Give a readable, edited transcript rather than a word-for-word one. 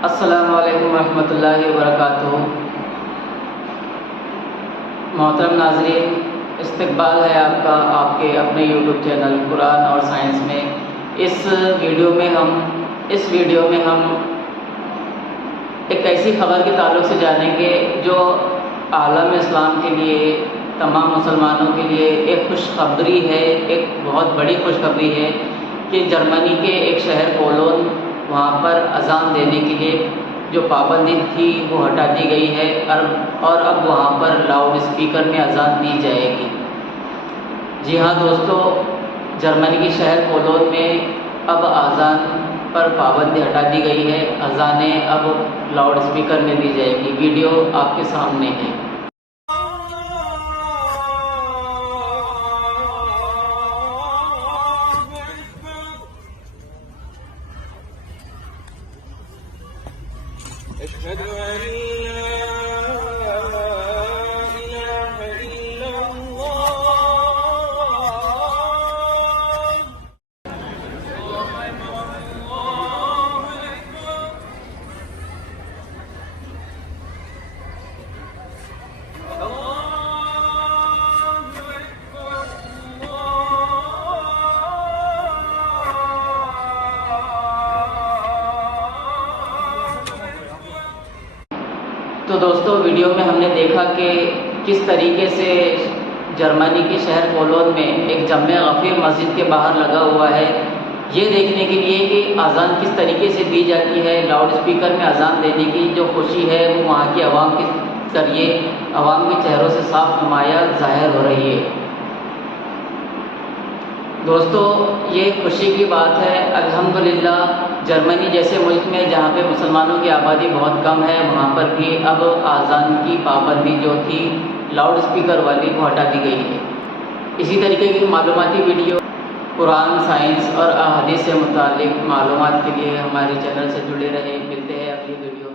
अस्सलामु अलैकुम रहमतुल्लाहि व बरकातुहू। मोहतरम नाज़रीन, इस्तकबाल है आपका आपके अपने यूट्यूब चैनल कुरान और साइंस में। इस वीडियो में हम एक ऐसी ख़बर के ताल्लुक़ से जानेंगे जो आलम इस्लाम के लिए, तमाम मुसलमानों के लिए एक खुशखबरी है, एक बहुत बड़ी खुशखबरी है कि जर्मनी के एक शहर कोलोन, वहाँ पर अज़ान देने के लिए जो पाबंदी थी वो हटा दी गई है और अब वहाँ पर लाउड स्पीकर में अज़ान दी जाएगी। जी हाँ दोस्तों, जर्मनी के शहर कोलोन में अब अज़ान पर पाबंदी हटा दी गई है। अज़ानें अब लाउड स्पीकर में दी जाएगी। वीडियो आपके सामने है। أشهد أن لا إله إلا الله। तो दोस्तों, वीडियो में हमने देखा कि किस तरीके से जर्मनी के शहर कोलोन में एक जम्मे गफ़ीर मस्जिद के बाहर लगा हुआ है, ये देखने के लिए कि अज़ान किस तरीके से दी जाती है। लाउड स्पीकर में अज़ान देने की जो खुशी है वो वहाँ की आवाम के ज़रिए, आवाम के चेहरों से साफ नुमाया ज़ाहिर हो रही है। दोस्तों, ये खुशी की बात है। अल्हम्दुलिल्लाह, जर्मनी जैसे मुल्क में जहाँ पे मुसलमानों की आबादी बहुत कम है, वहाँ पर भी अब आज़ान की पाबंदी जो थी लाउड स्पीकर वाली वो हटा दी गई है। इसी तरीके की मालूमाती वीडियो कुरान, साइंस और अहादीस से मुताल्लिक़ मालूमात के लिए हमारे चैनल से जुड़े रहें। मिलते हैं अगली वीडियो।